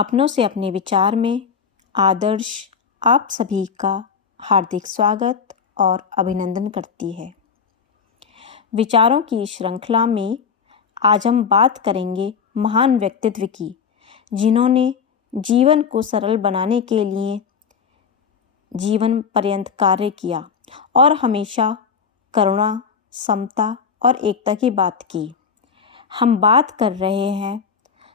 अपनों से अपने विचार में आदर्श आप सभी का हार्दिक स्वागत और अभिनंदन करती है। विचारों की श्रृंखला में आज हम बात करेंगे महान व्यक्तित्व की, जिन्होंने जीवन को सरल बनाने के लिए जीवन पर्यंत कार्य किया और हमेशा करुणा, समता और एकता की बात की। हम बात कर रहे हैं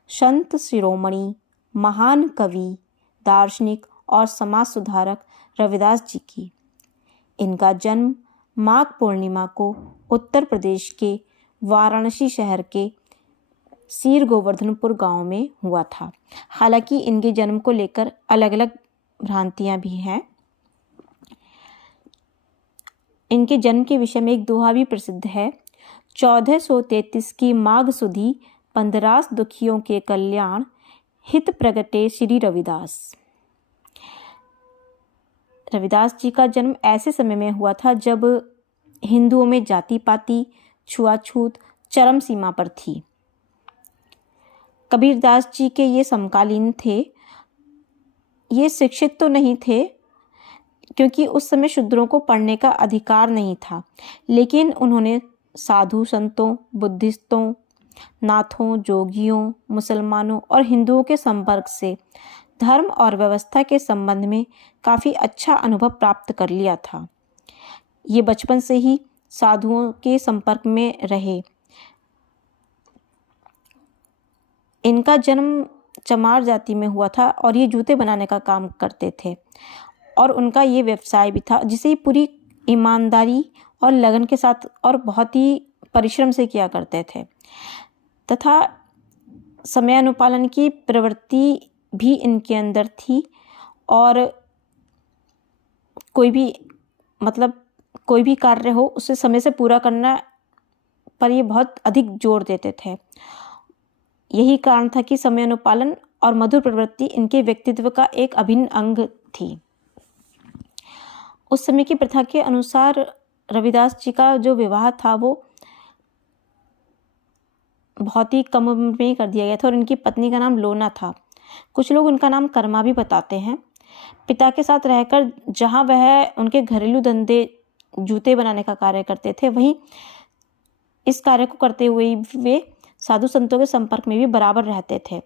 संत शिरोमणि, महान कवि, दार्शनिक और समाज सुधारक रविदास जी की। इनका जन्म माघ पूर्णिमा को उत्तर प्रदेश के वाराणसी शहर के सीर गोवर्धनपुर गांव में हुआ था। हालांकि इनके जन्म को लेकर अलग अलग भ्रांतियां भी हैं। इनके जन्म के विषय में एक दोहा भी प्रसिद्ध है। 1433 की माघ सुधी 15 दुखियों के कल्याण, हित प्रगटे श्री रविदास। रविदास जी का जन्म ऐसे समय में हुआ था जब हिंदुओं में जाति पाति, छुआछूत चरम सीमा पर थी। कबीरदास जी के ये समकालीन थे। ये शिक्षित तो नहीं थे क्योंकि उस समय शूद्रों को पढ़ने का अधिकार नहीं था, लेकिन उन्होंने साधु संतों, बुद्धिस्टों, नाथों, जोगियों, मुसलमानों और हिंदुओं के संपर्क से धर्म और व्यवस्था के संबंध में काफ़ी अच्छा अनुभव प्राप्त कर लिया था। ये बचपन से ही साधुओं के संपर्क में रहे। इनका जन्म चमार जाति में हुआ था और ये जूते बनाने का काम करते थे और उनका ये व्यवसाय भी था, जिसे पूरी ईमानदारी और लगन के साथ और बहुत ही परिश्रम से किया करते थे तथा समयानुपालन की प्रवृत्ति भी इनके अंदर थी और कोई भी कार्य हो उसे समय से पूरा करना पर ये बहुत अधिक जोर देते थे। यही कारण था कि समयानुपालन और मधुर प्रवृत्ति इनके व्यक्तित्व का एक अभिन्न अंग थी। उस समय की प्रथा के अनुसार रविदास जी का जो विवाह था वो बहुत ही कम उम्र में कर दिया गया था और इनकी पत्नी का नाम लोना था। कुछ लोग उनका नाम कर्मा भी बताते हैं। पिता के साथ रहकर जहाँ वह उनके घरेलू धंधे जूते बनाने का कार्य करते थे, वहीं इस कार्य को करते हुए वे साधु संतों के संपर्क में भी बराबर रहते थे।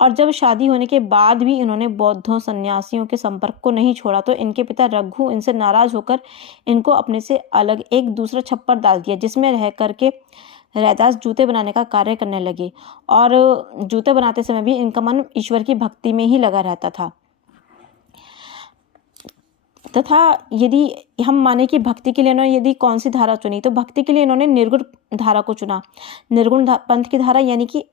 और जब शादी होने के बाद भी इन्होंने बौद्धों, सन्यासियों के संपर्क को नहीं छोड़ा तो इनके पिता रघु इनसे नाराज होकर इनको अपने से अलग एक दूसरा छप्पर डाल दिया, जिसमें रह करके रैदास जूते बनाने का कार्य करने लगे और जूते बनाते समय भी इनका मन ईश्वर की भक्ति में ही लगा रहता था। तथा यदि हम माने कि भक्ति के लिए इन्होंने यदि कौन सी धारा चुनी, तो भक्ति के लिए इन्होंने निर्गुण धारा को चुना। निर्गुण पंथ की धारा, यानी कि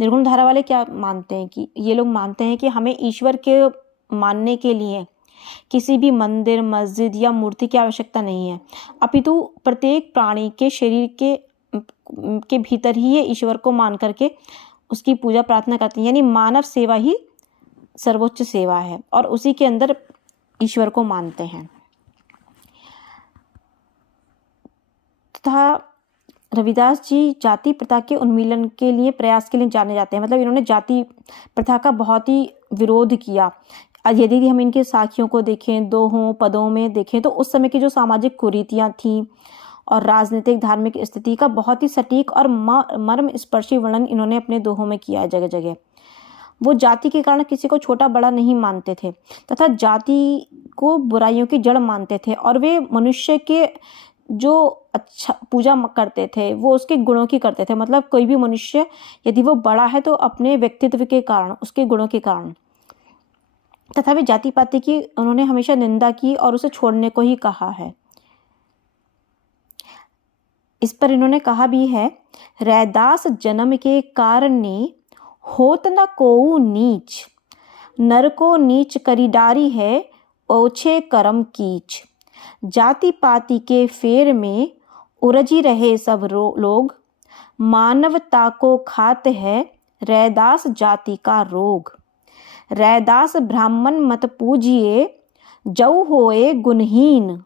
निर्गुण धारा वाले क्या मानते हैं कि ये लोग मानते हैं कि हमें ईश्वर के मानने के लिए किसी भी मंदिर, मस्जिद या मूर्ति की आवश्यकता नहीं है, अपितु प्रत्येक प्राणी के शरीर के भीतर ही ये ईश्वर को मान करके उसकी पूजा प्रार्थना करते हैं। यानी मानव सेवा ही सर्वोच्च सेवा है और उसी के अंदर ईश्वर को मानते हैं। तथा रविदास जी जाति प्रथा के उन्मूलन के लिए प्रयास के लिए जाने जाते हैं। मतलब इन्होंने जाति प्रथा का बहुत ही विरोध किया। यदि हम इनके साखियों को देखें, दोहों पदों में देखें, तो उस समय की जो सामाजिक कुरीतियाँ थीं और राजनीतिक धार्मिक स्थिति का बहुत ही सटीक और मर्म स्पर्शी वर्णन इन्होंने अपने दोहों में किया है जगह जगह। वो जाति के कारण किसी को छोटा बड़ा नहीं मानते थे तथा जाति को बुराइयों की जड़ मानते थे और वे मनुष्य के जो अच्छा पूजा करते थे वो उसके गुणों की करते थे। मतलब कोई भी मनुष्य यदि वो बड़ा है तो अपने व्यक्तित्व के कारण, उसके गुणों के कारण। तथा वे जाति पाति की उन्होंने हमेशा निंदा की और उसे छोड़ने को ही कहा है। इस पर इन्होंने कहा भी है, रैदास जन्म के कारणे होत न कोउ नीच, नर को नीच करी डारी है, ओछे करम कीच। जाति पाति के फेर में उलझी रहे सब लोग, मानवता को खात है रैदास जाति का रोग। रैदास ब्राह्मण मत पूजिए, जऊ होए गुणहीन,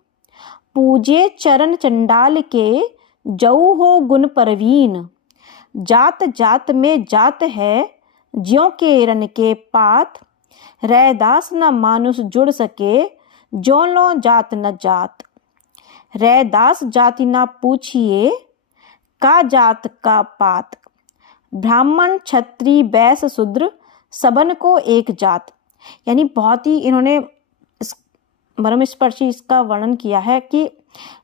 पूजे चरण चंडाल के, जऊ हो गुण परवीन। जात जात में जात है, ज्यों के रन के पात, रैदास न मानुष जुड़ सके, ज्यों लो जात न जात। रैदास जाति ना पूछिए, का जात का पात। ब्राह्मण क्षत्रिय वैश्य शूद्र, सबन को एक जात। यानी बहुत ही इन्होंने मर्मस्पर्शी इसका वर्णन किया है कि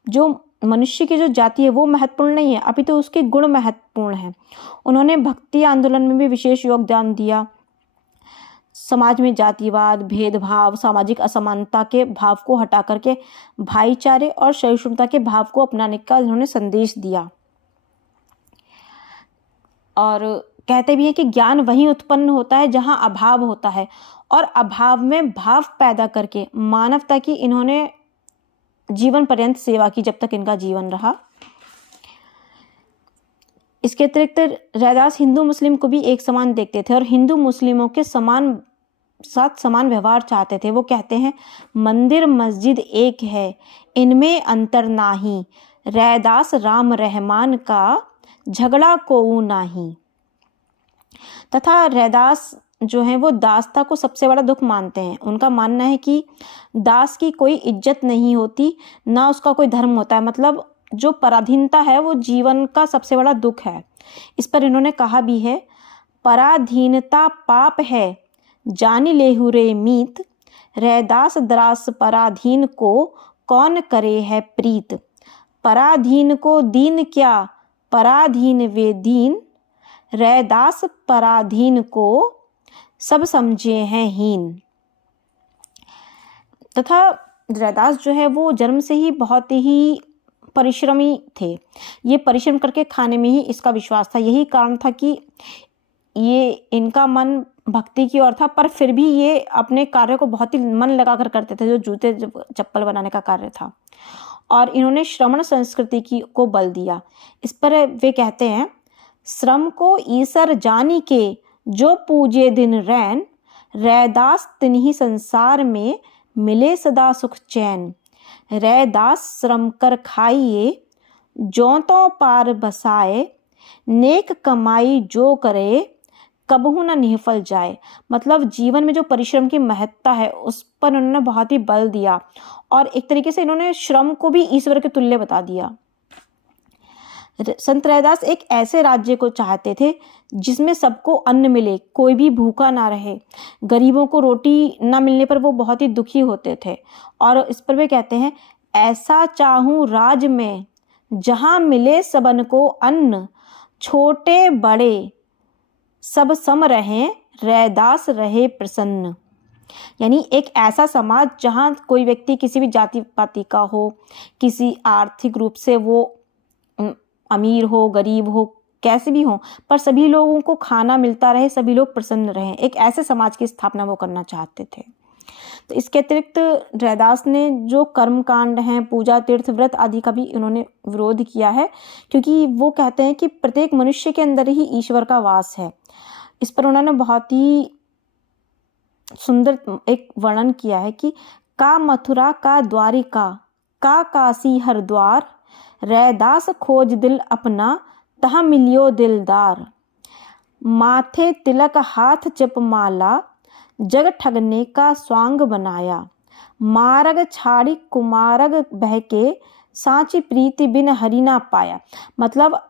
जो मनुष्य की जो जाति है वो महत्वपूर्ण नहीं है, अभी तो उसके गुण महत्वपूर्ण हैं। उन्होंने भक्ति आंदोलन में भी विशेष योगदान दिया। समाज में जातिवाद, भेदभाव, सामाजिक असमानता के भाव को हटा करके भाईचारे और सहिष्णुता के भाव को अपनाने का इन्होंने संदेश दिया। और कहते भी हैं कि ज्ञान वहीं उत्पन्न होता है जहां अभाव होता है, और अभाव में भाव पैदा करके मानवता की इन्होंने जीवन पर्यंत सेवा की, जब तक इनका जीवन रहा। इसके अतिरिक्त रैदास हिंदू मुस्लिम को भी एक समान देखते थे और हिंदू मुस्लिमों के साथ समान व्यवहार चाहते थे। वो कहते हैं, मंदिर मस्जिद एक है, इनमें अंतर नाही। रैदास राम रहमान का, झगड़ा कोऊ नाही। तथा रैदास जो है वो दासता को सबसे बड़ा दुख मानते हैं। उनका मानना है कि दास की कोई इज्जत नहीं होती, ना उसका कोई धर्म होता है। मतलब जो पराधीनता है वो जीवन का सबसे बड़ा दुख है। इस पर इन्होंने कहा भी है, पराधीनता पाप है, जानी लेहु रे मीत। रैदास दरास पराधीन को, कौन करे है प्रीत। पराधीन को दीन क्या, पराधीन वे दीन। रैदास पराधीन को, सब समझे हैं हीन। तथा रैदास जो है वो जन्म से ही बहुत ही परिश्रमी थे। ये परिश्रम करके खाने में ही इसका विश्वास था। यही कारण था कि ये इनका मन भक्ति की ओर था, पर फिर भी ये अपने कार्य को बहुत ही मन लगाकर करते थे, जो जूते चप्पल बनाने का कार्य था। और इन्होंने श्रमण संस्कृति को बल दिया। इस पर वे कहते हैं, श्रम को ईसर जानी के, जो पूजे दिन रैन। रैदास तिन्ही संसार में, मिले सदा सुख चैन। रैदास श्रम कर खाइए, ज्यों तो पार बसाए। नेक कमाई जो करे, कबहू न निहफल जाए। मतलब जीवन में जो परिश्रम की महत्ता है उस पर उन्होंने बहुत ही बल दिया, और एक तरीके से इन्होंने श्रम को भी ईश्वर के तुल्य बता दिया। संत रैदास एक ऐसे राज्य को चाहते थे जिसमें सबको अन्न मिले, कोई भी भूखा ना रहे। गरीबों को रोटी ना मिलने पर वो बहुत ही दुखी होते थे। और इस पर वे कहते हैं, ऐसा चाहूं राज में, जहां मिले सबन को अन्न। छोटे बड़े सब सम रहें, रैदास रहे प्रसन्न। यानी एक ऐसा समाज जहां कोई व्यक्ति किसी भी जाति पाति का हो, किसी आर्थिक रूप से वो अमीर हो, गरीब हो, कैसे भी हो, पर सभी लोगों को खाना मिलता रहे, सभी लोग प्रसन्न रहें। एक ऐसे समाज की स्थापना वो करना चाहते थे। तो इसके अतिरिक्त रैदास ने जो कर्म कांड हैं, पूजा, तीर्थ, व्रत आदि का भी इन्होंने विरोध किया है, क्योंकि वो कहते हैं कि प्रत्येक मनुष्य के अंदर ही ईश्वर का वास है। इस पर उन्होंने बहुत ही सुंदर एक वर्णन किया है कि का मथुरा का द्वारिका, का काशी हरिद्वार। रैदास खोज दिल अपना, तहाँ मिलियो दिलदार। माथे तिलक हाथ जप माला, जग ठगने का स्वांग बनाया। मारग छाड़ी कुमारग बहके, सांची प्रीति बिन हरि ना पाया। मतलब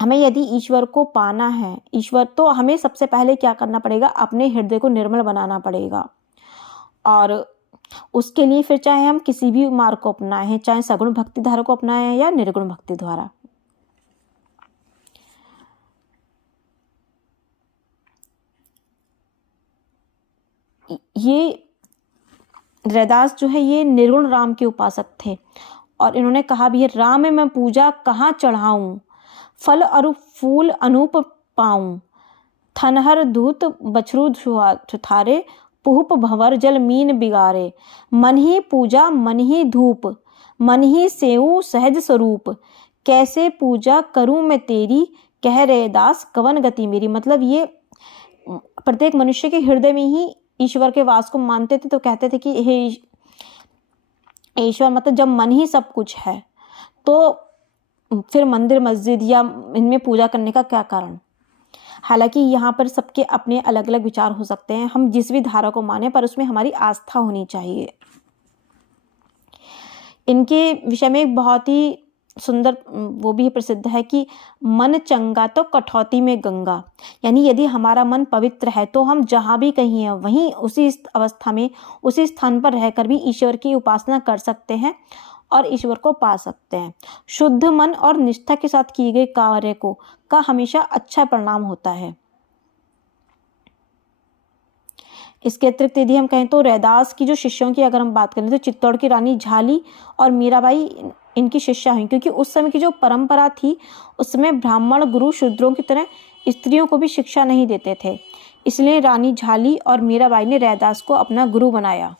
हमें यदि ईश्वर को पाना है, ईश्वर, तो हमें सबसे पहले क्या करना पड़ेगा, अपने हृदय को निर्मल बनाना पड़ेगा। और उसके लिए फिर चाहे हम किसी भी मार्ग को अपनाएं, चाहे सगुण भक्ति धारा को अपनाएं या निर्गुण भक्ति द्वारा। ये रैदास जो है ये निर्गुण राम के उपासक थे, और इन्होंने कहा भी है, राम में मैं पूजा कहाँ चढ़ाऊं। फल अरु फूल अनूप पाऊं। थनहर दूत बछरू छुथारे, पुहुप भंवर जल मीन बिगारे। मन ही पूजा मन ही धूप, मन ही सेऊ सहज स्वरूप। कैसे पूजा करूं मैं तेरी, कह रैदास कवन गति मेरी। मतलब ये प्रत्येक मनुष्य के हृदय में ही ईश्वर के वास को मानते थे। तो कहते थे कि हे ईश्वर, मतलब जब मन ही सब कुछ है तो फिर मंदिर मस्जिद या इनमें पूजा करने का क्या कारण। हालांकि यहाँ पर सबके अपने अलग अलग विचार हो सकते हैं, हम जिस भी धारा को माने पर उसमें हमारी आस्था होनी चाहिए। इनके विषय में एक बहुत ही सुंदर वो भी प्रसिद्ध है कि मन चंगा तो कठौती में गंगा, यानी यदि हमारा मन पवित्र है तो हम जहाँ भी कहीं हैं वहीं उसी अवस्था में उसी स्थान पर रहकर भी ईश्वर की उपासना कर सकते हैं और ईश्वर को पा सकते हैं। शुद्ध मन और निष्ठा के साथ किए गए कार्य का हमेशा अच्छा परिणाम होता है। इसके अतिरिक्त यदि हम कहें तो रैदास की जो शिष्यों की अगर हम बात करें तो चित्तौड़ की रानी झाली और मीराबाई इनकी शिष्या हुई, क्योंकि उस समय की जो परंपरा थी उसमें ब्राह्मण गुरु शूद्रों की तरह स्त्रियों को भी शिक्षा नहीं देते थे, इसलिए रानी झाली और मीराबाई ने रैदास को अपना गुरु बनाया।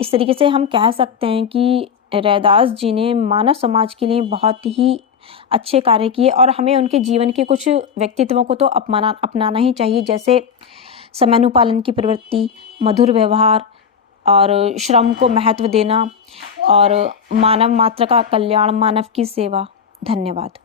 इस तरीके से हम कह सकते हैं कि रैदास जी ने मानव समाज के लिए बहुत ही अच्छे कार्य किए और हमें उनके जीवन के कुछ व्यक्तित्वों को तो अपनाना ही चाहिए, जैसे समयानुपालन की प्रवृत्ति, मधुर व्यवहार और श्रम को महत्व देना और मानव मात्र का कल्याण, मानव की सेवा। धन्यवाद।